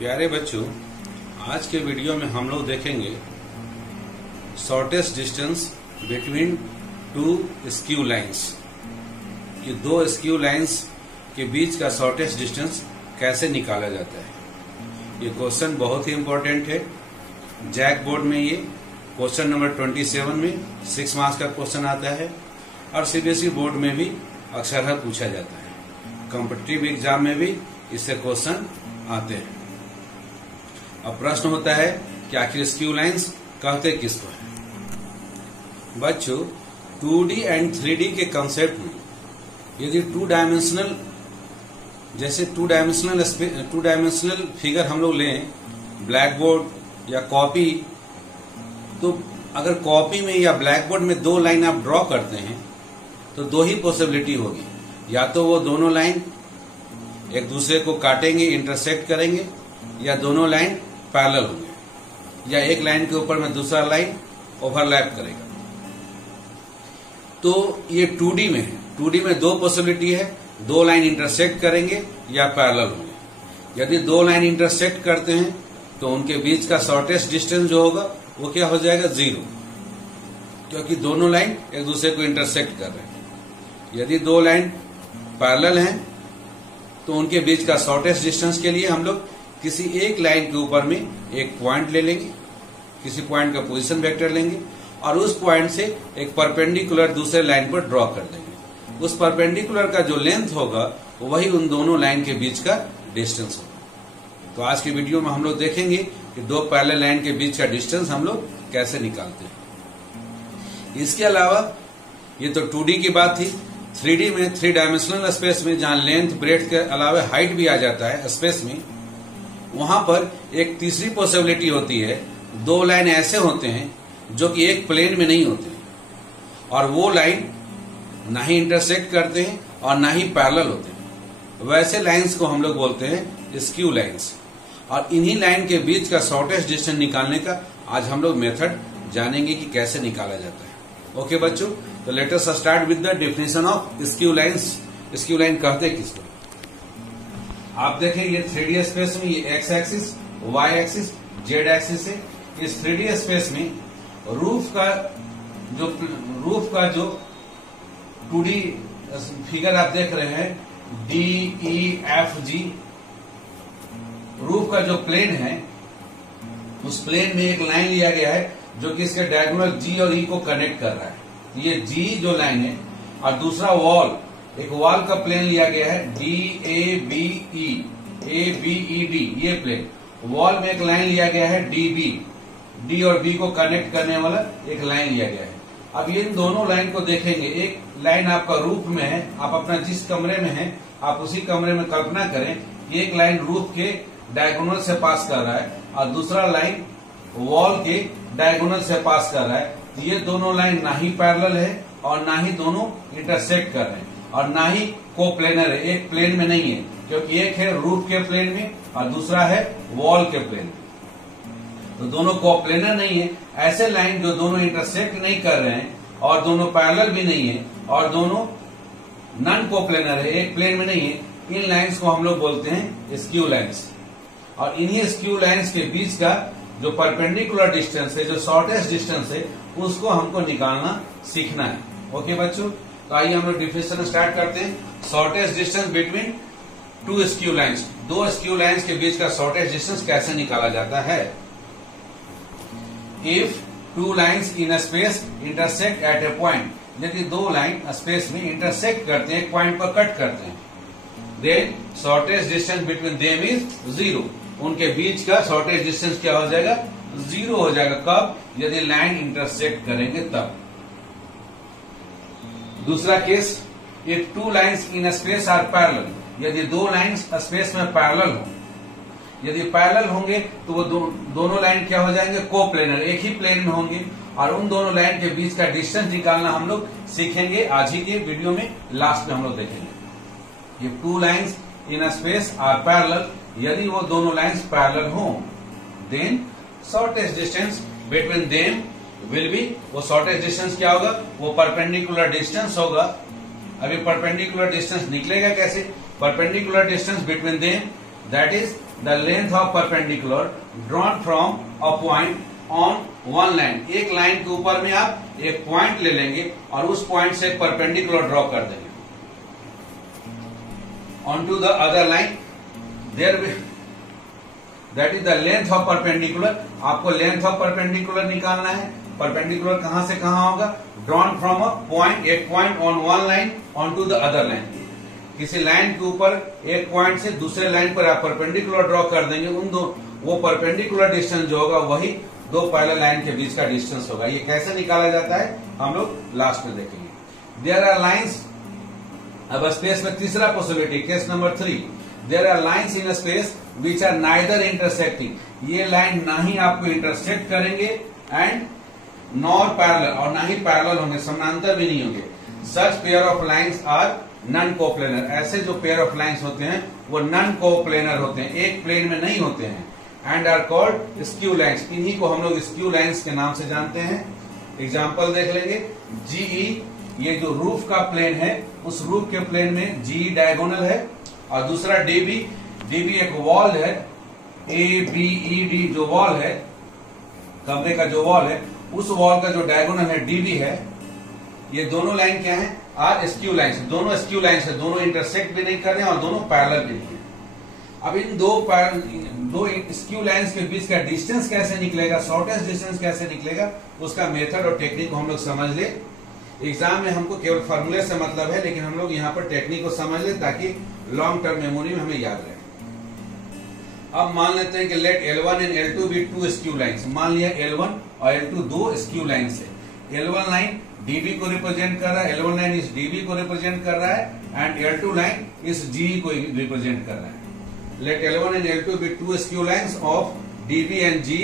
प्यारे बच्चों, आज के वीडियो में हम लोग देखेंगे shortest distance between two skew lines. कि दो स्क्यू लाइंस के बीच का शॉर्टेस्ट डिस्टेंस कैसे निकाला जाता है। ये क्वेश्चन बहुत ही इम्पोर्टेंट है। जैक बोर्ड में ये क्वेश्चन नंबर 27 में 6 मार्क्स का क्वेश्चन आता है और सीबीएसई बोर्ड में भी अक्सर पूछा जाता है। कॉम्पिटिटिव एग्जाम में भी इससे क्वेश्चन आते हैं। अब प्रश्न होता है कि आखिर स्क्यू लाइंस कहते किसको है। बच्चों, 2D एंड 3D के कंसेप्ट में यदि टू डायमेंशनल फिगर हम लोग लें, ब्लैक बोर्ड या कॉपी, तो अगर कॉपी में या ब्लैक बोर्ड में दो लाइन आप ड्रॉ करते हैं तो दो ही पॉसिबिलिटी होगी। या तो वो दोनों लाइन एक दूसरे को काटेंगे, इंटरसेक्ट करेंगे, या दोनों लाइन पैरेलल होंगे, या एक लाइन के ऊपर में दूसरा लाइन ओवरलैप करेगा। तो ये 2D में है। 2D में दो पॉसिबिलिटी है, दो लाइन इंटरसेक्ट करेंगे या पैरेलल होंगे। यदि दो लाइन इंटरसेक्ट करते हैं तो उनके बीच का शॉर्टेस्ट डिस्टेंस जो होगा वो क्या हो जाएगा, 0, क्योंकि दोनों लाइन एक दूसरे को इंटरसेक्ट कर रहे हैं। यदि दो लाइन पैरेलल हैं तो उनके बीच का शॉर्टेस्ट डिस्टेंस के लिए हम लोग किसी एक लाइन के ऊपर में एक पॉइंट ले लेंगे, किसी पॉइंट का पोजीशन वेक्टर लेंगे और उस पॉइंट से एक परपेंडिकुलर दूसरे लाइन पर ड्रॉ कर देंगे। उस परपेंडिकुलर का जो लेंथ होगा वही उन दोनों लाइन के बीच का डिस्टेंस होगा। तो आज की वीडियो में हम लोग देखेंगे कि दो पैरेलल लाइन के बीच का डिस्टेंस हम लोग कैसे निकालते हैं। इसके अलावा ये तो 2D की बात थी। 3D में 3 डायमेंशनल स्पेस में जहां लेंथ ब्रेड्थ के अलावा हाइट भी आ जाता है स्पेस में, वहां पर एक तीसरी पॉसिबिलिटी होती है। दो लाइन ऐसे होते हैं जो कि एक प्लेन में नहीं होते और वो लाइन ना ही इंटरसेक्ट करते हैं और ना ही पैरेलल होते हैं। वैसे लाइंस को हम लोग बोलते हैं स्क्यू लाइंस। और इन्हीं लाइन के बीच का शॉर्टेस्ट डिस्टेंस निकालने का आज हम लोग मेथड जानेंगे कि कैसे निकाला जाता है। ओके बच्चों, तो let us start with the definition of skew lines. Skew line कहते किसको। आप देखें ये 3D स्पेस में ये X axis, Y axis, Z axis है। इस 3D स्पेस में रूफ का जो 2D फिगर आप देख रहे हैं, DEFG, रूफ का जो प्लेन है उस प्लेन में एक लाइन लिया गया है जो कि इसके डायगोनल G और E को कनेक्ट कर रहा है। ये G जो लाइन है और दूसरा वॉल, एक वॉल का प्लेन लिया गया है DABE, ABED, ये प्लेन। वॉल में एक लाइन लिया गया है DB, D और B को कनेक्ट करने वाला एक लाइन लिया गया है। अब ये इन दोनों लाइन को देखेंगे। एक लाइन आपका रूफ में है, आप अपना जिस कमरे में है आप उसी कमरे में कल्पना करें कि एक लाइन रूफ के डायगोनल से पास कर रहा है और दूसरा लाइन वॉल के डायगोनल से पास कर रहा है। ये दोनों लाइन ना ही पैरेलल है और ना ही दोनों इंटरसेक्ट कर रहे हैं और ना ही कोप्लेनर है, एक प्लेन में नहीं है, क्योंकि एक है रूफ के प्लेन में और दूसरा है वॉल के प्लेन में। तो दोनों कोप्लेनर नहीं है। ऐसे लाइन जो दोनों इंटरसेक्ट नहीं कर रहे हैं और दोनों पैरेलल भी नहीं है और दोनों नॉन कोप्लेनर है, एक प्लेन में नहीं है, इन लाइंस को हम लोग बोलते हैं स्क्यू लाइंस। और इन्हीं स्क्यू लाइंस के बीच का जो परपेंडिकुलर डिस्टेंस है, जो शॉर्टेस्ट डिस्टेंस है, उसको हमको निकालना सीखना है। ओके बच्चों, तो आइए हम लोग डिफिनेशन स्टार्ट करते हैं। Shortest distance between two skew lines, दो स्क्यू लाइंस के बीच का शॉर्टेस्ट डिस्टेंस कैसे निकाला जाता है। If two lines in a space intersect at A point, यदि दो लाइन स्पेस में इंटरसेक्ट करते हैं, एक पॉइंट पर कट करते हैं, then shortest distance between them is 0। उनके बीच का शॉर्टेस्ट डिस्टेंस क्या हो जाएगा, 0 हो जाएगा। कब, यदि लाइन इंटरसेक्ट करेंगे तब। दूसरा case, if two lines in a space are parallel, यदि दो लाइंस स्पेस में पैरेलल हो। यदि पैरेलल होंगे तो वो दोनों लाइन क्या हो जाएंगे, कोप्लेनर, एक ही प्लेन में होंगे और उन दोनों लाइन के बीच का डिस्टेंस निकालना हम लोग सीखेंगे आज ही के वीडियो में। लास्ट में हम लोग देखेंगे। If two lines in a space are parallel, यदि वो दोनों लाइंस पैरेलल हों, then shortest distance between them will be, वो शॉर्टेस्ट डिस्टेंस क्या होगा, वो परपेंडिकुलर डिस्टेंस होगा। अभी परपेंडिकुलर डिस्टेंस निकलेगा कैसे, perpendicular distance between them that is the length of perpendicular drawn from a point on one line. एक लाइन के ऊपर में आप एक पॉइंट ले लेंगे और उस पॉइंट से एक परपेंडिकुलर ड्रॉ कर देंगे on to the other line, there that is the length of perpendicular. आपको लेंथ ऑफ परपेंडिकुलर निकालना है। परपेंडिकुलर कहां से कहां होगा? ड्रॉन फ्रॉम अ पॉइंट, एक point on one line on to the other line. किसी लाइन के ऊपर एक पॉइंट से दूसरे लाइन पर आप परपेंडिकुलर ड्रॉ कर देंगे, उन दो वो परपेंडिकुलर डिस्टेंस जो होगा वही दो पैरेलल लाइन के बीच का डिस्टेंस होगा। ये कैसे निकाला जाता है हम लोग लास्ट में देखेंगे। देयर आर लाइन्स, अब स्पेस में तीसरा possibility, case number 3, there are lines in space which are neither intersecting. ये लाइन ना ही आपको इंटरसेक्ट करेंगे एंड नॉर पैरेलल, और ना ही पैरेलल होंगे, समानांतर भी नहीं होंगे। Such pair of lines are non coplanar. ऐसे जो पेयर ऑफ लाइन्स होते हैं वो नॉन कोप्लेनर होते हैं, एक प्लेन में नहीं होते हैं। And are called skew lines. इन्हीं को हम लोग स्क्यू लाइन्स के नाम से जानते हैं। एग्जाम्पल देख लेंगे। जीई, ये जो रूफ का प्लेन है उस रूफ के प्लेन में जीई डायगोनल है, और दूसरा डीबी, डीबी एक वॉल है, ABED जो वॉल है, कमरे का जो वॉल है, उस वॉल का जो डायगोनल है डीबी है। ये दोनों लाइन क्या है? Are skew lines. दोनों स्क्यू लाइन्स है, दोनों इंटरसेक्ट भी नहीं कर रहे हैं और दोनों पैरेलल भी नहीं है। अब इन दो स्क्यू लाइन्स के बीच का डिस्टेंस कैसे निकलेगा, शॉर्टेस्ट डिस्टेंस कैसे निकलेगा, उसका मेथड और टेक्निक को हम लोग समझ ले। एग्जाम में हमको केवल फॉर्मूले से मतलब है, लेकिन हम लोग यहाँ पर टेक्निक को समझ ले ताकि लॉन्ग टर्म मेमोरी में हमें याद रहे। अब मान लेते हैं कि let L1 and L2 be two skew lines. मान लिया L1 और L2 दो स्क्यू लाइन्स है। L1 लाइन DB को रिप्रेजेंट कर रहा है, L1 लाइन इस DB को रिप्रेजेंट कर रहा है, एंड L2 लाइन इस GE को रिप्रेजेंट कर रहा है। Let L1 and L2 be two skew lines of DB and G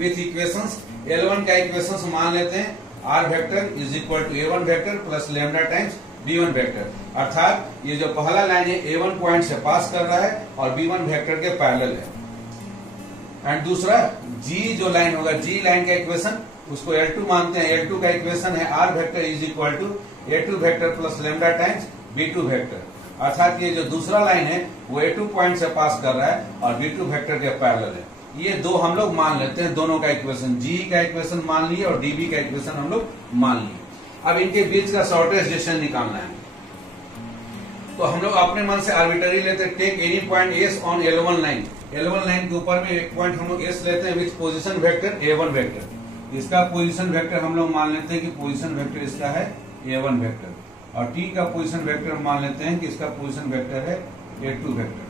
with equations। L1 का इक्वेशंस मान लेते हैं, R vector is equal to A1 vector plus lambda times B1 vector. अर्थात ये जो पहला लाइन है A1 पॉइंट से पास कर रहा है और B1 वेक्टर के पैरेलल है। एंड दूसरा G जो लाइन होगा, G लाइन का इक्वेशन उसको L2 मानते हैं। L2 का इक्वेशन है R vector is equal to A2 vector plus lambda times B2 vector. अर्थात ये जो दूसरा लाइन है वो A2 पॉइंट से पास कर रहा है और B2 वेक्टर के पैरेलल है। ये दो हम लोग मान लेते हैं, दोनों का इक्वेशन, G का इक्वेशन मान लिए और DB का इक्वेशन हम लोग मान लिए। अब इनके बीच का शॉर्टेस्ट डिस्टेंस निकालना है, तो हम लोग अपने मन से आर्बिट्ररी लेते हैं। Take any point S on L1 line. L1 line के ऊपर में एक पॉइंट हम लोग S लेते हैं which position vector A1 vector. इसका पोजिशन वेक्टर हम लोग मान लेते हैं कि पोजिशन वेक्टर इसका है A1 वेक्टर, और T का पोजीशन वेक्टर हम मान लेते हैं कि इसका पोजीशन वेक्टर है A2 vector.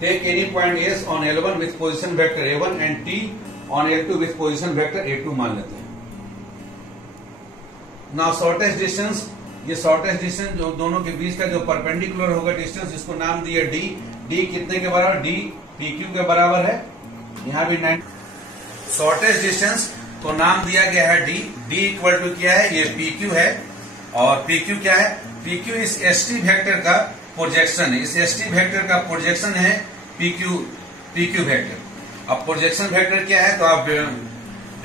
Take any point S on L1 with position vector A1 and T on L2 with position vector A2 मान लेते हैं। नाउ शॉर्टेस्ट डिस्टेंस, ये शॉर्टेस्ट डिस्टेंस जो दोनों के बीच का जो परपेंडिकुलर होगा डिस्टेंस, इसको नाम दिया D। D कितने के बराबर? D PQ के बराबर है। यहाँ भी 9 शॉर्टेस्ट डिस्टेंस को नाम दिया गया है D। D इक्वल टू क्या है? ये PQ है, और PQ क्या है? PQ इस ST वेक्टर का प्रोजेक्शन है। इस ST वेक्टर का प्रोजेक्शन है PQ वेक्टर। अब प्रोजेक्शन वेक्टर क्या है तो आप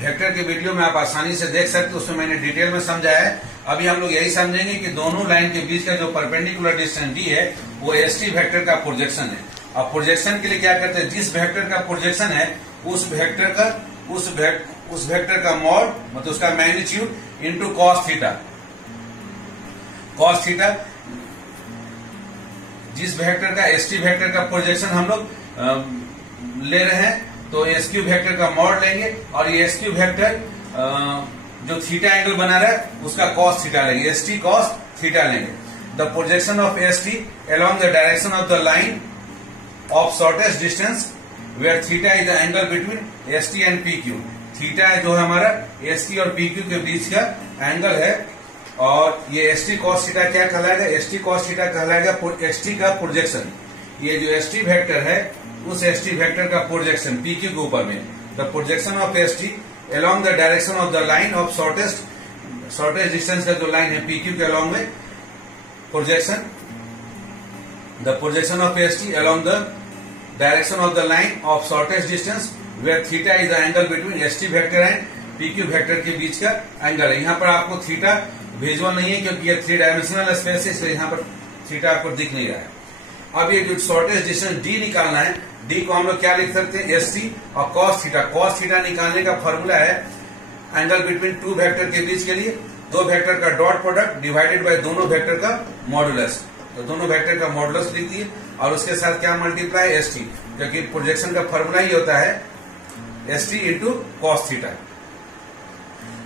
वेक्टर के वीडियो में आप आसानी से देख सकते हो, उसमें मैंने डिटेल में समझाया है। अभी हम लोग यही समझेंगे कि दोनों लाइन के बीच का जो परपेंडिकुलर डिस्टेंस D है वो ST वेक्टर का प्रोजेक्शन है। अब प्रोजेक्शन के लिए क्या करते हैं, जिस वेक्टर का प्रोजेक्शन है उस वेक्टर का मॉड मतलब उसका magnitude into cos theta. Cos theta जिस वेक्टर का ST वेक्टर का प्रोजेक्शन हम लोग ले रहे हैं तो SQ वेक्टर का मॉड लेंगे, और ये SQ वेक्टर जो थीटा एंगल बना रहा है उसका कॉस थीटा लेंगे, ST कॉस थीटा लेंगे। The projection of ST along the direction of the line of shortest distance where theta is the angle between ST and PQ। Theta जो है हमारा ST और PQ के बीच का एंगल है, और ये ST cos थीटा क्या कहलाएगा? ST cos थीटा कहलाएगा ST का प्रोजेक्शन। ये जो ST वेक्टर है उस ST वेक्टर का प्रोजेक्शन PQ के ऊपर में। The projection of ST along the direction of the line of shortest distance का जो लाइन है PQ के along में projection. The projection of ST along the direction of the line of shortest distance where theta is the angle between ST vector and PQ vector के बीच का angle है। यहाँ पर आपको थीटा विजुअल नहीं है क्योंकि ये 3 डायमेंशनल स्पेस है, इसलिए यहाँ पर थीटा आपको दिख नहीं रहा है। अब ये जो शॉर्टेस्ट डिस्टेंस डी निकालना है, डी को हम लोग क्या लिख सकते हैं, एस टी और कॉस थीटा। कॉस थीटा निकालने का फॉर्मूला है एंगल बिटवीन टू वेक्टर के बीच के लिए दो वेक्टर का डॉट प्रोडक्ट डिवाइडेड बाय दोनों वेक्टर का मॉडुलस। तो दोनों वेक्टर का मॉडुलस लिख दिए और उसके साथ क्या मल्टीप्लाई एस टी, क्योंकि प्रोजेक्शन का फॉर्मूला ही होता है S T into cos theta.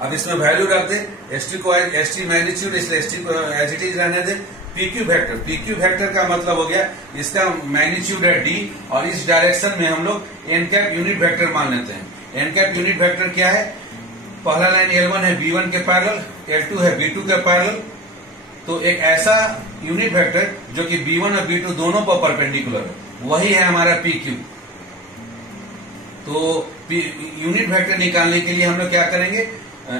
अब इसमें वैल्यू रख दे, एस टी को एस टी मैग्नीट्यूड, इसलिए एस टी को एज इट इज रहने दे। पीक्यू वेक्टर, पीक्यू वेक्टर का मतलब हो गया इसका मैग्नीट्यूड है डी और इस डायरेक्शन में हम लोग एन कैप यूनिट वेक्टर मान लेते हैं। एन कैप यूनिट वेक्टर क्या है, पहला लाइन L1 है B1 के पैरेलल, L2 है B2 के पैरेलल। तो एक ऐसा यूनिट वेक्टर जो कि B1 और B2 दोनों पर परपेंडिकुलर है, वही है हमारा PQ। तो यूनिट वेक्टर निकालने के लिए हम लोग क्या करेंगे,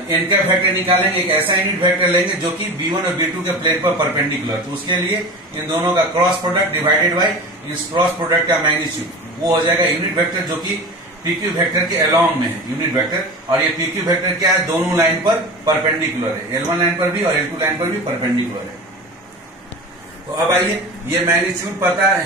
एन कैप वेक्टर निकालेंगे, एक ऐसा यूनिट वेक्टर लेंगे जो कि B1 और B2 के प्लेन पर परपेंडिकुलर। तो उसके लिए इन दोनों का क्रॉस प्रोडक्ट डिवाइडेड बाय इस क्रॉस प्रोडक्ट का मैग्नीट्यूड, वो हो जाएगा यूनिट वेक्टर जो कि पीक्यू वेक्टर के अलोंग में है यूनिट वेक्टर। और ये पीक्यू वेक्टर क्या है, दोनों लाइन पर परपेंडिकुलर है, L1 लाइन पर भी और L2 लाइन पर भी परपेंडिकुलर है। तो अब आइए, ये मैग्नीट्यूड पता है,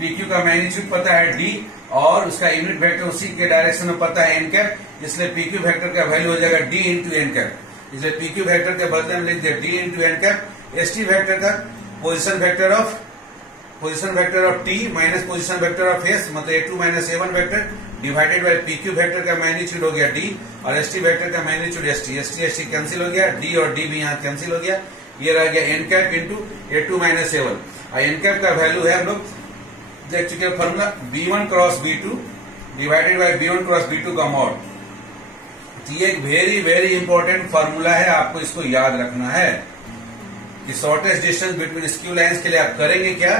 पीक्यू का मैग्नीट्यूड पता है डी और उसका यूनिट वेक्टर उसी के डायरेक्शन में पता है एन कैप, इसलिए पीक्यू वेक्टर का वैल्यू हो जाएगा डी इंटू एन कैप। इसलिए पीक्यू वेक्टर के बदले में लिख दिया D into N cap. S T vector का position vector of T minus position vector of S, मतलब A2 minus A1 vector divided by PQ vector का मैग्नीट्यूड हो गया डी और एस टी वेक्टर का मैग्नीट्यूड एस टी कैंसिल हो गया, D और डी भी यहाँ कैंसिल हो गया। ये रह गया N cap into A2 minus A1। और एन कैप का वैल्यू है, हम लोग देख चुके formula, B1 cross B2 divided by B1 cross B2 का मॉड। तो ये एक वेरी वेरी इंपॉर्टेंट फॉर्मूला है, आपको इसको याद रखना है कि shortest distance between skew lines के लिए आप करेंगे क्या,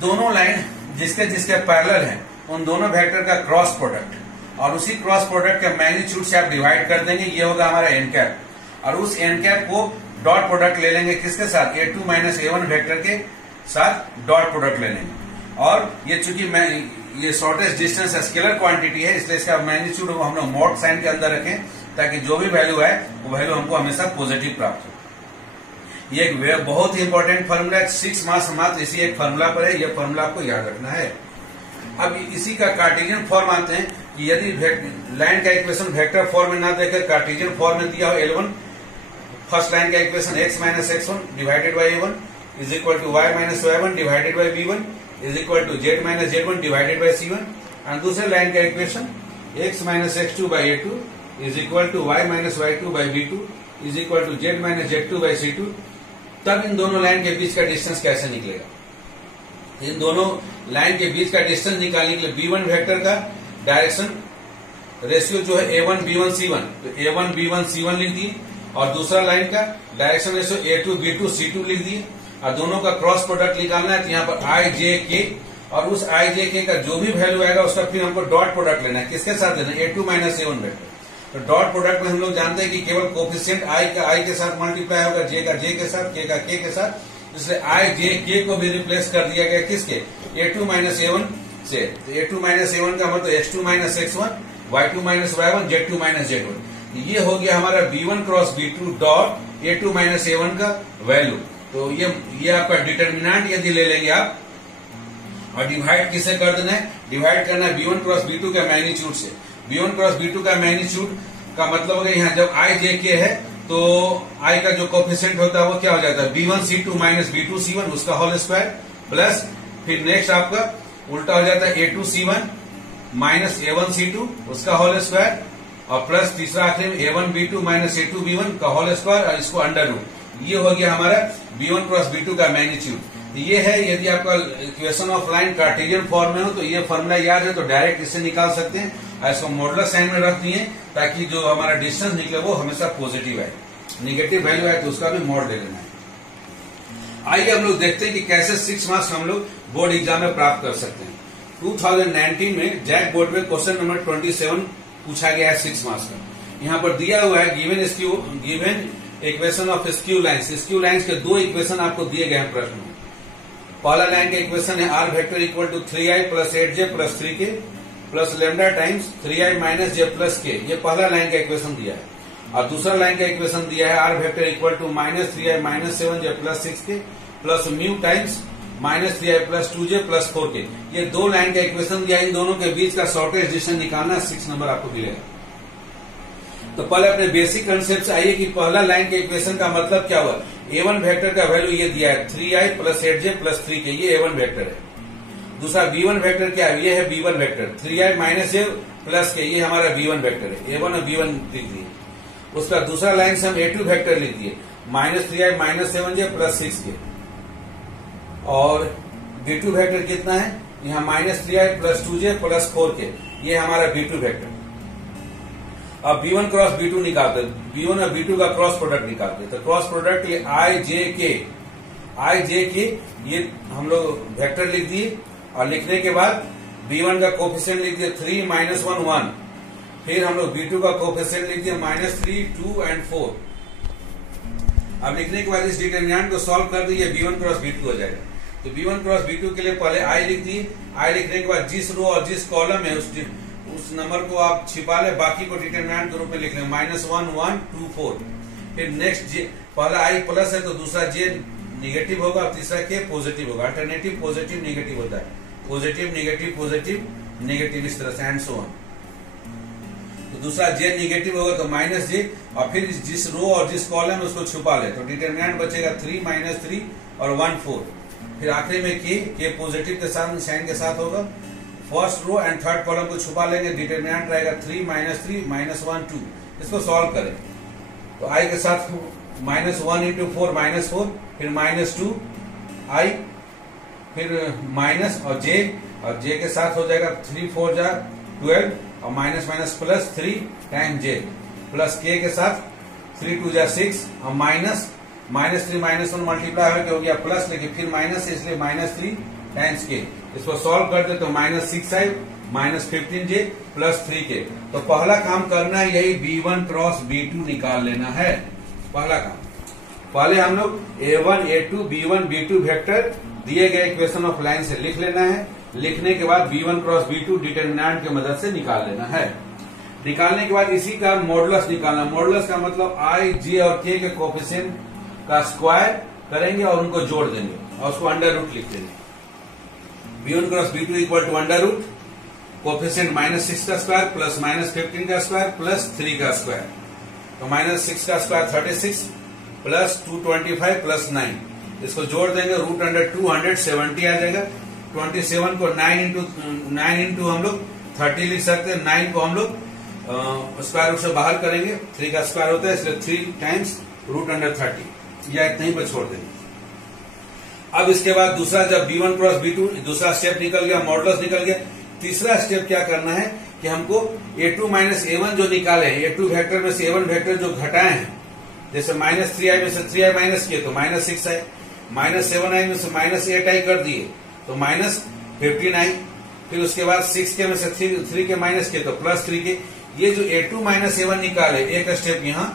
दोनों लाइन जिसके जिसके पैरेलल है उन दोनों वेक्टर का क्रॉस प्रोडक्ट और उसी क्रॉस प्रोडक्ट के मैग्नीट्यूड से आप डिवाइड कर देंगे, ये होगा हमारा एन कैप। और उस एन कैप को डॉट प्रोडक्ट ले लेंगे किसके साथ, A2 माइनस A1 वेक्टर के साथ डॉट प्रोडक्ट ले लेंगे। और ये चूंकि ये शॉर्टेस्ट डिस्टेंस स्केलर क्वांटिटी है, इसलिए इसका मैग्नीट्यूड हम लोग मॉड साइन के अंदर रखें ताकि जो भी वैल्यू है वो वैल्यू हमको हमेशा पॉजिटिव प्राप्त हो। ये एक बहुत ही इंपॉर्टेंट फॉर्मूला है, 6 मार्क्स मात्र इसी एक फॉर्मूला पर है, यह फॉर्मूला आपको याद रखना है। अब इसी का कार्टेशियन फॉर्म आते हैं कि यदि लाइन का इक्वेशन वेक्टर फॉर्म में ना देकर कार्टेशियन फॉर्म में दिया हो L1, फर्स्ट लाइन का equation x minus x1 divided by A1 is equal to y minus y1 divided by B1 is equal to z minus z1 divided by C1। और दूसरे line का equation x minus x2 by A2 is equal to y minus y2 by B2 is equal to z minus z2 by C2। तब इन दोनों line के बीच का distance कैसे निकलेगा, इन दोनों लाइन के बीच का डिस्टेंस निकालने के लिए B1 वेक्टर का डायरेक्शन रेशियो जो है A1 B1 C1, तो A1 B1 C1 लिख दिए और दूसरा लाइन का direction ratio A2 B2 C2 लिख दिए। और दोनों का क्रॉस प्रोडक्ट निकालना है, तो यहाँ पर I J K और उस I J K का जो भी वैल्यू आएगा उसका फिर हमको डॉट प्रोडक्ट लेना है, किसके साथ लेना है, A2 माइनस A1 वेक्टर। तो डॉट प्रोडक्ट में हम लोग जानते हैं कि केवल कोफिशिएंट I का I के साथ मल्टीप्लाई होगा, J का J के साथ, K का K के साथ, इसलिए I J K को भी रिप्लेस कर दिया गया किसके, A2 माइनस A1 से। तो A2 माइनस A1 का मतलब X2 minus X1, Y2 minus Y1, Z2 minus Z1। ये हो गया हमारा B1 cross B2 dot A2 minus A1 का वैल्यू। तो ये आपका डिटर्मिनेंट यदि ले लेंगे आप और डिवाइड किसे कर देना है, डिवाइड करना है B1 क्रॉस B2 के मैग्नीट्यूड से। B1 क्रॉस B2 का मैग्नीट्यूड का मतलब हो गया यहाँ जब I J K है तो I का जो कोफिशिएंट होता है वो क्या हो जाता है, B1 C2 minus B2 C1 उसका होल स्क्वायर प्लस फिर नेक्स्ट आपका उल्टा हो जाता है A2 C1 minus A1 C2 उसका होल स्क्वायर और प्लस तीसरा आखिरी में A1 B2 minus A2 B1 का होल स्क्वायर और इसको अंडर रूट। ये हो गया हमारा B1 क्रॉस B2 का मैग्नीट्यूड। ये है, यदि आपका equation of line Cartesian form में हो तो ये फॉर्मूला याद है तो डायरेक्ट इससे निकाल सकते हैं और इसको मॉडुलस साइन में रख दिए ताकि जो हमारा डिस्टेंस निकले वो हमेशा पॉजिटिव है, निगेटिव वैल्यू है तो उसका भी मॉड ले लेना है। आइए हम लोग देखते हैं कि कैसे 6 मार्क्स हम लोग बोर्ड एग्जाम में प्राप्त कर सकते हैं। 2019 में जैक बोर्ड में क्वेश्चन नंबर 27 पूछा गया है 6 मार्क्स का। यहाँ पर दिया हुआ है given equation of skew lines. Skew lines के 2 इक्वेशन आपको दिए गए हैं प्रश्न में। पहला लाइन का इक्वेशन है R vector equal to 3i plus 8j plus 3k plus lambda times 3i minus j plus k, ये पहला लाइन का इक्वेशन दिया है। और दूसरा लाइन का इक्वेशन दिया है R vector equal to minus 3i minus 7j plus 6k plus mu times minus 3i plus 2j plus 4k। ये दो लाइन का इक्वेशन दिया, इन दोनों के बीच का शॉर्टेस्ट डिस्टेंस निकालना, 6 नंबर आपको मिलेगा। तो पहले अपने बेसिक कंसेप्ट से आइए कि पहला लाइन के इक्वेशन का मतलब क्या हुआ। a1 वेक्टर का वैल्यू ये दिया है 3i plus 8j plus 3k, ये a1 वेक्टर है। दूसरा b1 वेक्टर क्या है, ये है b1 vector 3i minus j plus k, ये हमारा b1 वेक्टर है। a1 और b1 लिख दिए। उसका दूसरा लाइन से हम a2 वेक्टर लिख दिए minus 3i minus 7j plus 6k। और b2 वेक्टर कितना है, यहाँ minus 3i plus 2j plus 4k, ये हमारा b2 वेक्टर। अब b1 क्रॉस b2 निकालते हैं, b1 और b2 का क्रॉस प्रोडक्ट निकालते हैं। तो क्रॉस प्रोडक्ट ये i j k ये हम लोग वेक्टर लिख दिए और लिखने के बाद b1 का कोफिशिएंट लिख दिया 3 माइनस 1 1, फिर हम लोग b2 का कोफिशिएंट लिख दिया माइनस 3 2 एंड 4। अब लिखने के बाद इस डिटरमिनेंट को सॉल्व कर दिए, b1 क्रॉस b2 हो जाएगा। तो b1 क्रॉस b2 के लिए पहले i लिख दिए, i लिखने के बाद जिस रो और जिस कॉलम है उस नंबर को आप छिपा ले, बाकी को डिटरमिनेंट के रूप में लिख लें माइनस 1 1 2 4। फिर नेक्स्ट j, पहला i प्लस है तो दूसरा j निगेटिव होगा और तीसरा k पॉजिटिव होगा। अल्टरनेटिव पॉजिटिव निगेटिव होता है, पॉजिटिव निगेटिव पॉजिटिव निगेटिव, इस तरह से एंड सो ऑन। तो दूसरा j निगेटिव होगा तो माइनस j, और फिर जिस रो और जिस कॉलम है उसको छुपा ले तो डिटरमिनेंट बचेगा 3 माइनस 3 और 1 4। फिर आखिरी में k पॉजिटिव के साथ साइन के साथ होगा। First row and third column को छुपा लेंगे, डिटरमिनेंट रहेगा 3 माइनस 1 2। इसको सॉल्व करें तो i के साथ माइनस 1 इंटू 4 माइनस 4, फिर माइनस 2 i, फिर माइनस और j के साथ हो जाएगा 3 4 जा 12 और minus minus plus 3 time j, plus k के साथ 3 2 जा 6 और माइनस 3 माइनस 1 मल्टीप्लाई हो गया प्लस, लेकिन फिर माइनस है इसलिए माइनस 3 टाइम्स k। इसको सॉल्व कर दे तो minus 6i minus 15j plus 3k। तो पहला काम करना है यही b1 क्रॉस b2 निकाल लेना है। पहला काम, पहले हम लोग a1 a2 b1 b2 vector दिए गए इक्वेशन ऑफ लाइन से लिख लेना है। लिखने के बाद b1 क्रॉस b2 डिटरमिनेंट की मदद से निकाल लेना है। निकालने के बाद इसी का मॉडुलस निकालना। मॉडुलस का मतलब i j और k के कोफिशिएंट का स्क्वायर करेंगे और उनको जोड़ देंगे और उसको अंडर रूट लिख देंगे। b1 cross b2 equal to under root coefficient minus 6 का स्क्वायर प्लस माइनस 15 का स्क्वायर प्लस 3 का स्क्वायर। तो माइनस 6 का स्क्वायर 36 प्लस 225 प्लस 9, इसको जोड़ देंगे रूट अंडर 270 आ जाएगा। 27 को 9 इंटू हम लोग 30 लिख सकते हैं। 9 को हम लोग स्क्वायर रूट से बाहर करेंगे, 3 का स्क्वायर होता है इसलिए 3 टाइम्स रूट अंडर 30, या इतना ही पर छोड़ देंगे। अब इसके बाद दूसरा जब b1 क्रॉस b2 दूसरा स्टेप निकल गया, मॉडुलस निकल गया। तीसरा स्टेप क्या करना है कि हमको a2 माइनस a1 जो निकाले, a2 वेक्टर में से a1 वेक्टर जो घटाए हैं, जैसे माइनस 3i में से 3i माइनस किए तो माइनस 6i, माइनस 7i में से माइनस 8i कर दिए तो माइनस 15i, फिर उसके बाद 6k में से 3k माइनस किए तो प्लस 3k। ये जो a2 माइनस a1 निकाले, एक स्टेप यहाँ,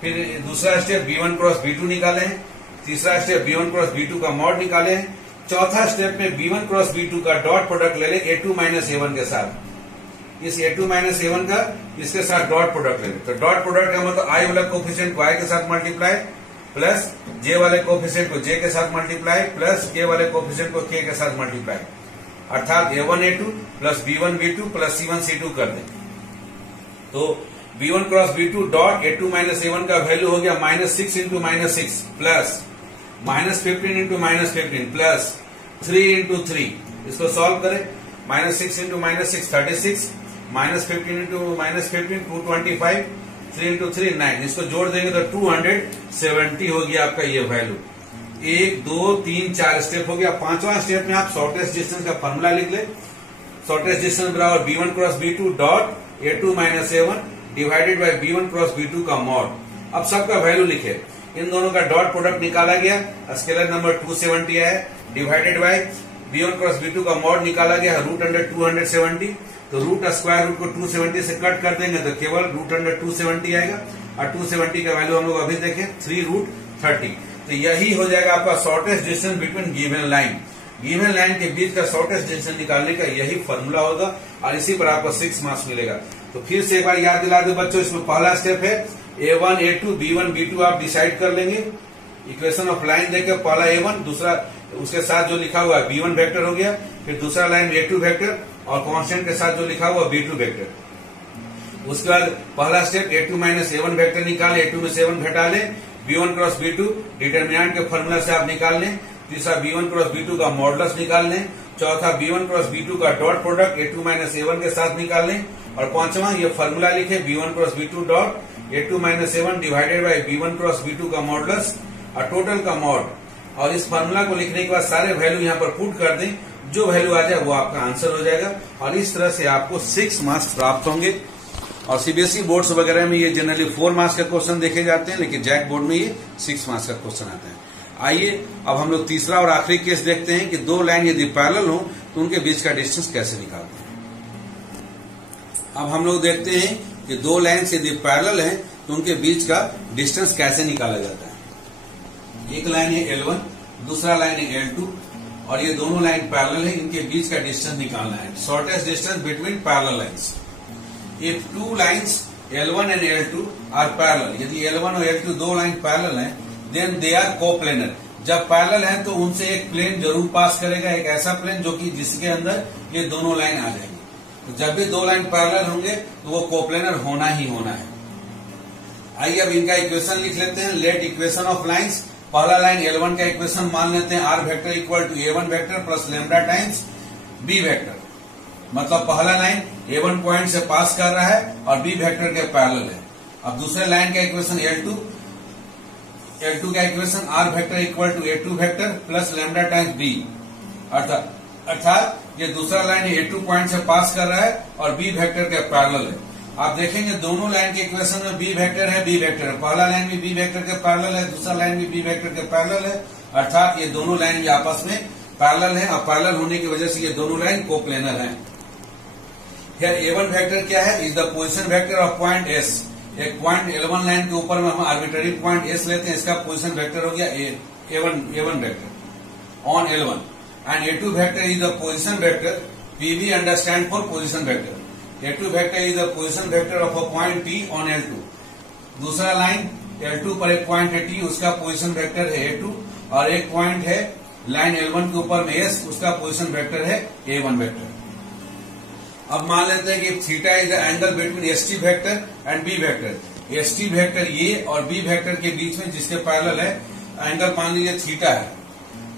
फिर दूसरा स्टेप b1 क्रॉस b2 निकाले हैं, तीसरा स्टेप b1 क्रॉस b2 का मॉड निकाले हैं, चौथा स्टेप में b1 क्रॉस b2 का डॉट प्रोडक्ट ले ले a2 माइनस a1 के साथ। इस a2 माइनस a1 का इसके साथ डॉट प्रोडक्ट ले ले। तो डॉट प्रोडक्ट का मतलब i वाला कोफिशिएंट को i के साथ मल्टीप्लाई प्लस j वाले कोफिशिएंट को j के साथ मल्टीप्लाई प्लस k वाले कोफिशिएंट को k के साथ मल्टीप्लाई, अर्थात a1 a2 plus b1 b2 plus c1 c2 कर दें। तो b1 cross b2 dot a2 minus a1 का वैल्यू हो गया minus 6 into minus 6 plus minus 15 into minus 15 plus 3 into 3। इसको सॉल्व करें, minus 6 into minus 6 36, minus 15 into minus 15 225, 3 into 3 9। इसको जोड़ देंगे तो 270 हो गया आपका ये वैल्यू। 1 2 3 4 स्टेप हो गया। पांचवा स्टेप में आप शॉर्टेस्ट डिस्टेंस का फॉर्मूला लिख ले। शॉर्टेस्ट डिस्टेंस बराबर b1 cross b2 dot a2 minus a1 divided by b1 cross b2 का मॉड। अब सबका वैल्यू लिखे, इन दोनों का डॉट प्रोडक्ट निकाला गया, स्केलर नंबर 270 आया, divided by b1 cross b2 का मॉड निकाला गया रूट अंडर 270। तो रूट स्क्वायर रूट को 270 से कट कर देंगे तो केवल रूट अंडर 270 आएगा, और 270 का वैल्यू हम लोग अभी देखें 3 रूट 30। तो यही हो जाएगा आपका shortest distance between given line. Given line के बीच का शॉर्टेस्ट डिस्टेंस निकालने का यही फॉर्मूला होगा और इसी पर आपको 6 मार्क्स मिलेगा। तो फिर से एक बार याद दिला दो बच्चों, इसमें पहला स्टेप है a1 a2 b1 b2 आप डिसाइड कर लेंगे। इक्वेशन ऑफ लाइन देके पहला a1, दूसरा उसके साथ जो लिखा हुआ है B1 वेक्टर हो गया, फिर दूसरा लाइन A2 वेक्टर और कांस्टेंट के साथ जो लिखा हुआ B2 वेक्टर। उसके बाद पहला step A2 minus A1 vector निकाले, A2 में से A1 घटा ले, B1 क्रॉस B2 डिटर्मिनेंट के फॉर्मूला से आप निकाल लें। तीसरा B1 क्रॉस B2 का मॉडुलस निकाल लें। चौथा B1 क्रॉस B2 का dot product A2 minus A1 के साथ निकाल लें। और पांचवा ये फॉर्मूला लिखे B1 cross B2 dot A2 minus A1 divided by B1 cross B2 का मॉडुलस और टोटल का मॉड। और इस फॉर्मूला को लिखने के बाद सारे वैल्यू यहाँ पर पुट कर दें, जो वैल्यू आ जाए वो आपका आंसर हो जाएगा। और इस तरह से आपको 6 मार्क्स प्राप्त होंगे। और सीबीएसई बोर्ड्स वगैरह में ये जनरली 4 मार्क्स का क्वेश्चन देखे जाते हैं, लेकिन जैक बोर्ड में ये 6 मार्क्स का क्वेश्चन आता है। आइए अब हम लोग तीसरा और आखिरी केस देखते हैं कि दो लाइन यदि पैरेलल हो तो उनके बीच का डिस्टेंस कैसे निकालते हैं। अब हम लोग देखते हैं कि दो लाइन यदि पैरेलल है तो उनके बीच का डिस्टेंस कैसे निकाला जाता है। एक लाइन है L1, दूसरा लाइन है L2 और ये दोनों लाइन पैरेलल है, इनके बीच का डिस्टेंस निकालना है। Shortest distance between parallel lines. If two lines L1 and L2 are parallel, यदि L1 और L2 दो लाइन पैरेलल हैं, then they are coplanar। जब पैरेलल हैं तो उनसे एक प्लेन जरूर पास करेगा, एक ऐसा प्लेन जो कि जिसके अंदर ये दोनों लाइन आ जाएंगी। तो जब भी दो लाइन पैरेलल होंगे तो वो कोप्लेनर होना ही होना है। आइए अब इनका इक्वेशन लिख लेते हैं। Let equation of lines. पहला लाइन L1 का इक्वेशन मान लेते हैं, R vector equal to A1 vector plus lambda times B vector. मतलब पहला लाइन A1 पॉइंट से पास कर रहा है और B वेक्टर के पैरेलल है। अब दूसरे लाइन का इक्वेशन L2 का equation R vector equal to A2 vector plus lambda times B। अर्थात ये दूसरा लाइन A2 पॉइंट से पास कर रहा है और B वेक्टर के पैरेलल है। आप देखेंगे दोनों लाइन के इक्वेशन में B वेक्टर है, B वेक्टर है। पहला लाइन भी B वेक्टर के पैरेलल है, दूसरा लाइन भी B वेक्टर के पैरेलल है। अर्थात ये दोनों लाइन भी आपस में पैरेलल है और पैरेलल होने की वजह से ये दोनों लाइन कोप्लेनर हैं। Here A1 वेक्टर क्या है? Is the position vector of point S। एक पॉइंट L1 लाइन के ऊपर में हम आर्बिट्ररी पॉइंट S लेते हैं, इसका पोजीशन वेक्टर हो गया A1 vector on L1 and A2 vector is the position vector. PV understand for position vector. A2 vector is the position vector of a point P on L2। दूसरा line L2 पर एक पॉइंट है T, उसका position vector है A2 और एक पॉइंट है लाइन L1 के ऊपर में S, उसका पोजीशन वेक्टर है A1 वेक्टर। अब मान लेते हैं कि theta is the angle between ST vector and B vector. ST vector ये और B वेक्टर के बीच में जिसके पैरेलल है एंगल मान लीजिए थीटा है।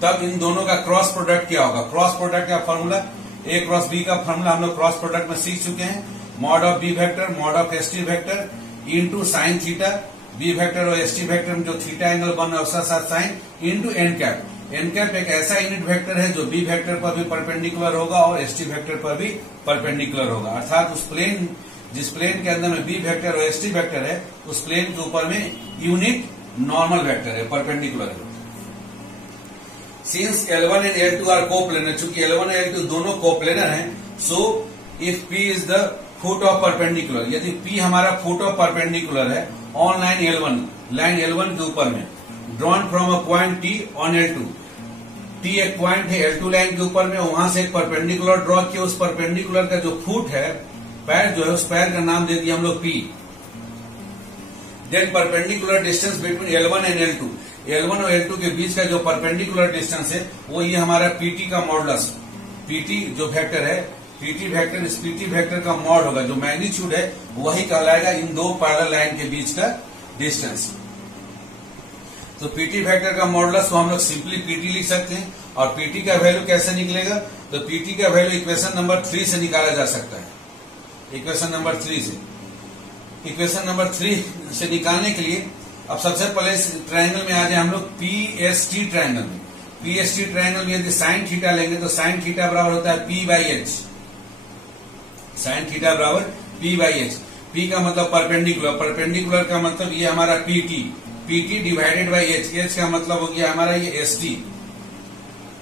तब इन दोनों का क्रॉस प्रोडक्ट क्या होगा? क्रॉस प्रोडक्ट का फॉर्मूला A क्रॉस B का फॉर्मूला हम लोग क्रॉस प्रोडक्ट में सीख चुके हैं। Mod of B vector mod of ST vector into sine theta. B vector और ST वेक्टर में जो थीटा एंगल बन रहा है उसका साथ sine into N cap. N cap एक ऐसा यूनिट वेक्टर है जो B वेक्टर पर भी परपेंडिकुलर होगा और ST वेक्टर पर भी परपेंडिकुलर होगा। अर्थात उस प्लेन जिस प्लेन के अंदर में B वेक्टर और ST वेक्टर है उस प्लेन के ऊपर में यूनिट नॉर्मल वेक्टर है, परपेंडिकुलर है। Since L1 and L2 are coplanar, चूंकि L1 और L2 दोनों कोप्लेनर हैं, so if P is the foot of perpendicular, यदि P हमारा फुट ऑफ परपेंडिकुलर है ऑन लाइन L1 के ऊपर में drawn from a point T on L2। T एक पॉइंट है L2 लाइन के ऊपर में, वहां से एक परपेंडिकुलर ड्रॉ किया। उस परपेंडिकुलर का जो फुट है, पैर जो है, उस पैर का नाम दे दिया हम लोग P। Then perpendicular distance between L1 and L2। L1 और L2 के बीच का जो परपेंडिकुलर डिस्टेंस है वो ये हमारा PT का मॉडुलस। PT जो वेक्टर है, PT वेक्टर इस PT वेक्टर का मॉड होगा, जो मैग्नीट्यूड है वही कहलाएगा इन दो पैरेलल लाइन के बीच का डिस्टेंस। तो PT वेक्टर का मॉडुलस को हम लोग सिंपली PT लिख सकते हैं। और PT का वैल्यू कैसे निकलेगा? तो PT का वैल्यू इक्वेशन नंबर 3 से निकाला जा सकता है। इक्वेशन नंबर 3 से निकालने के लिए अब सबसे पहले इस ट्रायंगल में आ जाए हम लोग PST ट्रायंगल में। PST ट्रायंगल में यदि साइन थीटा लेंगे तो साइन थीटा बराबर होता है P/H। साइन थीटा बराबर P/H। P का मतलब परपेंडिकुलर का मतलब ये हमारा PT डिवाइडेड बाई H का मतलब हो गया हमारा ये ST।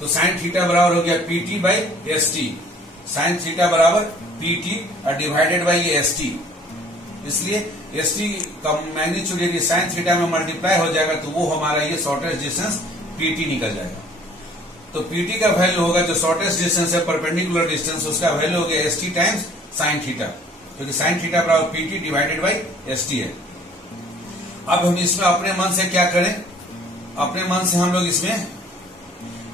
तो साइन थीटा बराबर हो गया PT by ST। Sine theta बराबर PT और डिवाइडेड बाई ये ST। इसलिए ST का मैग्नीट्यूड यदि साइन थीटा में मल्टीप्लाई हो जाएगा तो वो हमारा ये शॉर्टेस्ट डिस्टेंस PT निकल जाएगा। तो PT का वैल्यू होगा जो शॉर्टेस्ट डिस्टेंस है परपेंडिकुलर डिस्टेंस, उसका वैल्यू हो गया ST टाइम्स साइन थीटा, क्योंकि साइन थीटा बराबर PT डिवाइडेड बाई ST है। अब हम इसमें अपने मन से क्या करें? अपने मन से हम लोग इसमें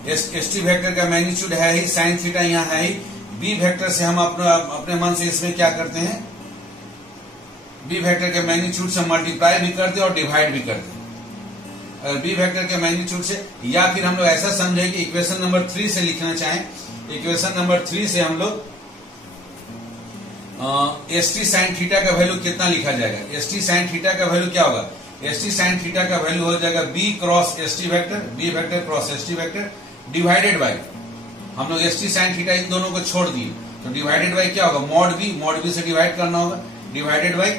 एस टी वेक्टर का मैग्नीट्यूड है ही, साइन थीटा यहाँ है ही। बी वेक्टर से हम अपने मन से इसमें क्या करते हैं, बी वेक्टर के मैग्नीट्यूड से मल्टीप्लाई भी करते और डिवाइड भी करते। अगर बी वेक्टर के मैग्नीट्यूड से, या फिर हम लोग ऐसा समझे कि इक्वेशन नंबर 3 से लिखना चाहें, इक्वेशन नंबर 3 से हम लोग एस टी साइन थीटा का वैल्यू कितना लिखा जाएगा, एस टी साइन थीटा का वैल्यू क्या होगा, एस टी साइन थीटा का वैल्यू हो जाएगा B cross S T vector, B vector cross S T vector divided by, हम लोग एस टी साइन थीटा इन दोनों को छोड़ दिए तो डिवाइडेड बाई क्या होगा, मॉड बी से डिवाइड करना होगा, divided by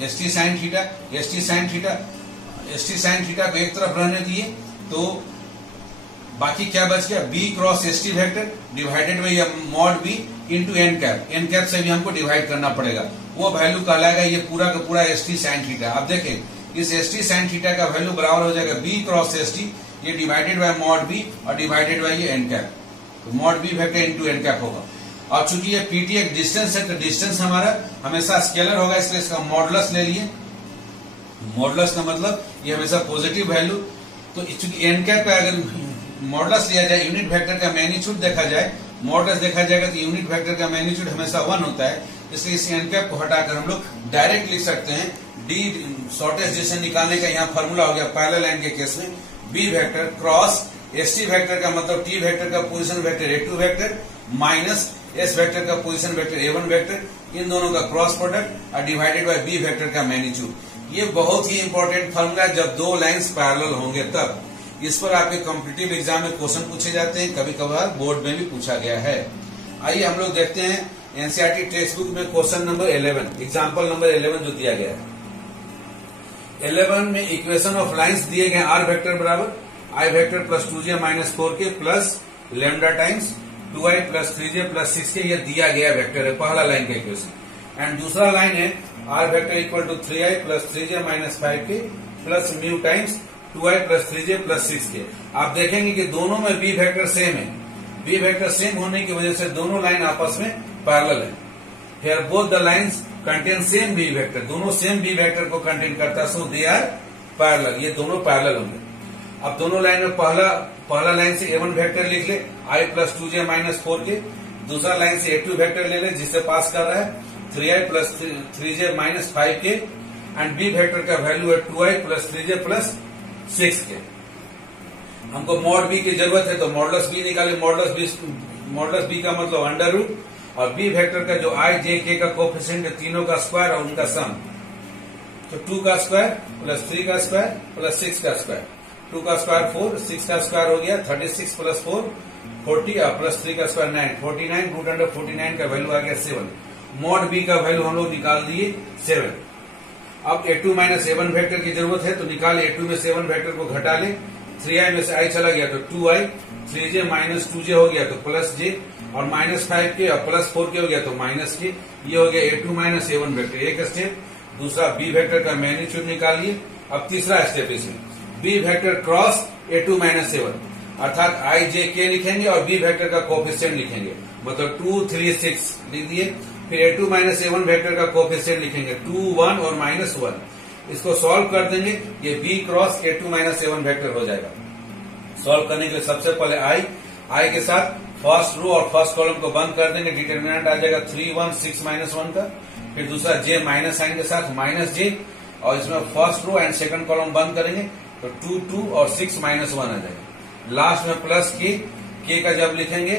S T sine theta. S T sine theta को एक तरफ रहने दिए तो बाकी क्या बच गया, B cross S T vector divided by mod B into N cap, N cap से भी हमको डिवाइड करना पड़ेगा, वो वैल्यू कहलाएगा ये पूरा का पूरा एस टी साइन थीटा। अब देखें इस एस टी साइन थीटा का वैल्यू बराबर हो जाएगा बी क्रॉस एस टी, ये डिवाइडेड बाय मॉड बी और डिवाइडेड बाय ये एन कैप, तो mod B vector into N cap होगा। और चूंकि ये पीटी एक डिस्टेंस है तो डिस्टेंस हमारा हमेशा स्केलर होगा, इसलिए इसका मॉडुलस ले लिए। मॉडुलस का मतलब ये हमेशा पॉजिटिव वैल्यू, तो चूंकि एन कैप का अगर मॉडुलस लिया जाए, यूनिट वेक्टर का मैग्नीट्यूड देखा जाए, मॉडुलस देखा जाएगा तो यूनिट वेक्टर का मैग्नीट्यूड हमेशा 1 होता है, इसलिए इस एन कैप को हटाकर हम लोग डायरेक्ट लिख सकते हैं डी शॉर्टेस्ट डिस्टेंस निकालने का यहाँ फॉर्मूला हो गया पैरेलल लाइन के केस में, B vector cross S T vector का मतलब टी वेक्टर का position vector A two vector minus S vector का पोजीशन वेक्टर ए1 वेक्टर, इन दोनों का क्रॉस प्रोडक्ट और डिवाइडेड बाय बी वेक्टर का मैग्नीट्यूड। ये बहुत ही इंपॉर्टेंट फॉर्मूला, जब दो लाइंस पैरेलल होंगे तब। इस पर आपके कॉम्पिटिटिव एग्जाम में क्वेश्चन पूछे जाते हैं, कभी कभार बोर्ड में भी पूछा गया है। आइए हम लोग देखते हैं एनसीईआरटी टेक्स्ट बुक में क्वेश्चन नंबर 11, एग्जाम्पल नंबर 11 जो दिया गया है। 11 में इक्वेशन ऑफ लाइंस दिए गए आर वेक्टर बराबर I vector plus 2j minus 4k plus lambda times 2i plus 3j plus 6k, ये दिया गया वेक्टर है, पहला लाइन का इक्वेशन। एंड दूसरा लाइन है R vector equal to 3i plus 3j minus 5k plus mu times 2i plus 3j plus 6k। आप देखेंगे कि दोनों में बी वेक्टर सेम है, बी वेक्टर सेम होने की वजह से दोनों लाइन आपस में पैरेलल है। Here both the lines contain same B vector, दोनों सेम बी वेक्टर को कंटेन करता है, सो दे आर पैरेलल, ये दोनों पैरेलल होंगे। अब दोनों लाइन में पहला लाइन से a1 वेक्टर लिख ले i plus 2j minus 4k, दूसरा लाइन से a2 वेक्टर ले ले जिससे पास कर रहा है 3i plus 3j minus 5k, and B vector का वैल्यू है 2i plus 3j plus 6k। हमको मॉड बी की जरूरत है तो मॉडुलस बी निकाले, मॉडुलस बी का मतलब अंडर रूट, और बी वेक्टर का जो i j k का कोफिशिएंट है तीनों का स्क्वायर और उनका सम, तो 2 का स्क्वायर प्लस 3 का स्क्वायर प्लस 6 का स्क्वायर, 2 का स्क्वायर 4, 6 का स्क्वायर हो गया 36 प्लस 4 40 और प्लस 3 का स्क्वायर 9, 49 रूट अंडर 49 का वैल्यू आ गया 7। मॉड बी का वैल्यू हम लोग निकाल दिए 7। अब a2 माइनस a1 वेक्टर की जरूरत है तो निकाल, a2 में से a1 वेक्टर को घटा ले, 3i में से i चला गया तो 2i, 3j माइनस 2j हो गया तो प्लस j, और माइनस 5k और प्लस 4k हो गया तो माइनस k। ये हो गया a2 माइनस a1 वेक्टर, एक स्टेप। दूसरा बी वेक्टर का मैग्नीट्यूड निकालिए। अब तीसरा स्टेप इसमें B vector cross a2 minus a1, अर्थात i j k लिखेंगे और बी वेक्टर का कोफिशिएंट लिखेंगे, मतलब 2 3 6 लिख दिए। फिर a2 माइनस a1 वेक्टर का कोफिशिएंट लिखेंगे 2 1 और माइनस 1, इसको सॉल्व कर देंगे, ये b cross a2 minus a1 vector हो जाएगा। सॉल्व करने के लिए सबसे पहले i के साथ फर्स्ट रो और फर्स्ट कॉलम को बंद कर देंगे, डिटरमिनेंट आ जाएगा 3 1 6 माइनस 1 का। फिर दूसरा j माइनस साइन के साथ माइनस j, और इसमें first row and second column बंद करेंगे तो 2 2 और 6 माइनस 1 आ जाएगा। लास्ट में प्लस k का जब लिखेंगे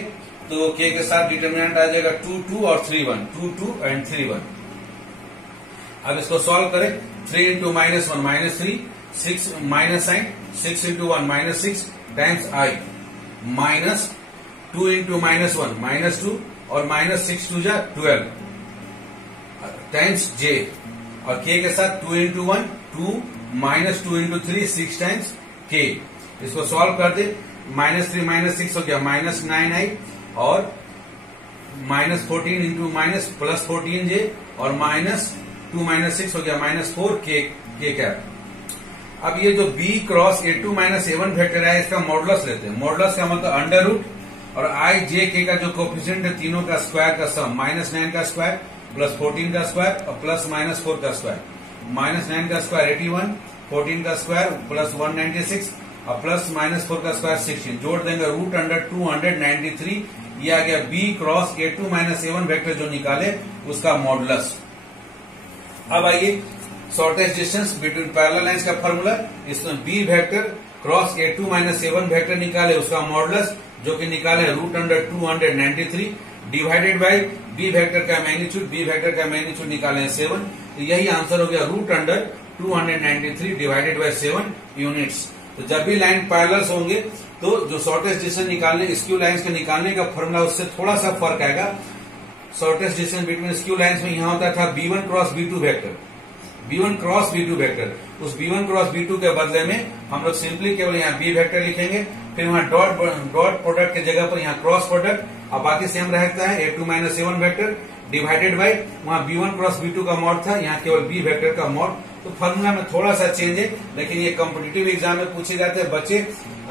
तो k के साथ डिटरमिनेंट आ जाएगा 2 2 और 3 1, 2 2 एंड 3 1। अब इसको सॉल्व करें, 3 into minus 1 minus 3, 6 minus sine 6 into 1 minus 6 times i minus 2 into minus 1 minus 2 और माइनस 6 2 जा 12 टाइम्स j, और k के साथ 2 into 1 2 minus 2 into 3 6 times k। इसको सॉल्व कर दे, माइनस 3 माइनस 6 हो गया माइनस 9i, और minus 14 into minus plus 14j, और माइनस 2 माइनस 6 हो गया माइनस 4k कैप। अब ये जो b cross a2 minus a1 vector है इसका मॉडुलस लेते हैं। मॉडुलस का मतलब अंडर रूट, और i j k का जो कोफिशिएंट है तीनों का स्क्वायर का सम, माइनस 9 का स्क्वायर प्लस 14 का स्क्वायर और प्लस माइनस 4 का स्क्वायर। -9 का स्क्वायर 81, 14 का स्क्वायर प्लस 196 और प्लस -4 का स्क्वायर 16 जोड़ देंगे √293। ये आ गया B cross A2 - A1 vector जो निकाले उसका मॉडुलस। अब आइए shortest distance between parallel lines का फॉर्मूला। इसमें B vector cross A2 - A1 vector निकाले उसका मॉडुलस जो कि निकाले √293 डिवाइडेड बाई B वेक्टर का मैग्नीट्यूड। B वेक्टर का मैग्नीट्यूड निकाले 7, तो यही आंसर हो गया √293 डिवाइडेड बाई 7 यूनिट्स। तो जब भी लाइन पैरेलल्स होंगे तो जो शॉर्टेस्ट डिस्टेंस निकालने स्क्यू लाइंस के निकालने का फॉर्मूला उससे थोड़ा सा फर्क आएगा। Shortest distance between skew lines में यहाँ होता था B1 cross B2 vector, B1 cross B2 vector. उस B1 क्रॉस B2 के बदले में हम लोग सिंपली केवल यहाँ B वेक्टर लिखेंगे, फिर वहाँ डॉट प्रोडक्ट की जगह पर यहाँ क्रॉस प्रोडक्ट और बाकी सेम रहता है A2 - A1 vector divided by वहाँ B1 क्रॉस B2 का मॉड था, यहाँ केवल B वेक्टर का मॉड। तो फॉर्मूला में थोड़ा सा चेंज है, लेकिन ये कॉम्पिटिटिव एग्जाम में पूछे जाते हैं। बच्चे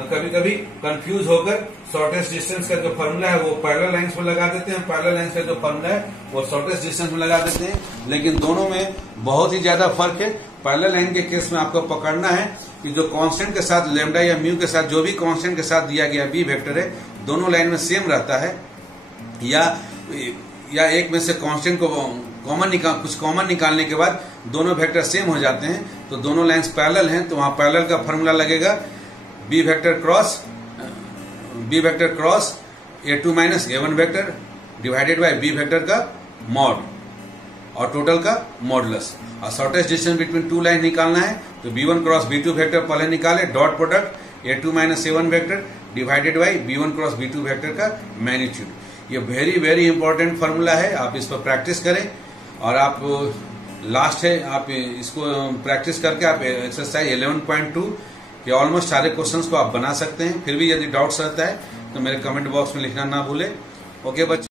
कभी कभी कंफ्यूज होकर शॉर्टेस्ट डिस्टेंस का जो फॉर्मूला है वो पैरेलल लाइंस में लगा देते हैं, पैरेलल लाइंस का जो फॉर्मूला है वो शॉर्टेस्ट डिस्टेंस में लगा देते हैं, लेकिन दोनों में बहुत ही ज्यादा फर्क है। पैरेलल लाइन के केस में आपको पकड़ना है कि जो कांस्टेंट के साथ लैम्डा या म्यू के साथ जो भी कांस्टेंट के साथ दिया गया B वेक्टर है दोनों लाइन में सेम रहता है, या एक में से कांस्टेंट को कुछ कॉमन निकालने के बाद दोनों वेक्टर सेम हो जाते हैं, तो दोनों लाइंस पैरेलल हैं, तो वहां पैरेलल का फॉर्मूला लगेगा B vector cross A2 - A1 vector divided bye B vector का मॉड और टोटल का मॉडुलस। और shortest distance between two line निकालना है तो B1 क्रॉस B2 वेक्टर पहले निकाले, dot product A2 - A1 vector divided by B1 cross B2 vector का मैग्नीट्यूड। ये वेरी वेरी इंपॉर्टेंट फॉर्मूला है, आप इस पर प्रैक्टिस करें। और आप लास्ट है, आप इसको प्रैक्टिस करके आप एक्सरसाइज 11.2 के ऑलमोस्ट सारे क्वेश्चंस को आप बना सकते हैं। फिर भी यदि डाउट्स रहता है तो मेरे कमेंट बॉक्स में लिखना ना भूले। ओके बच्चों।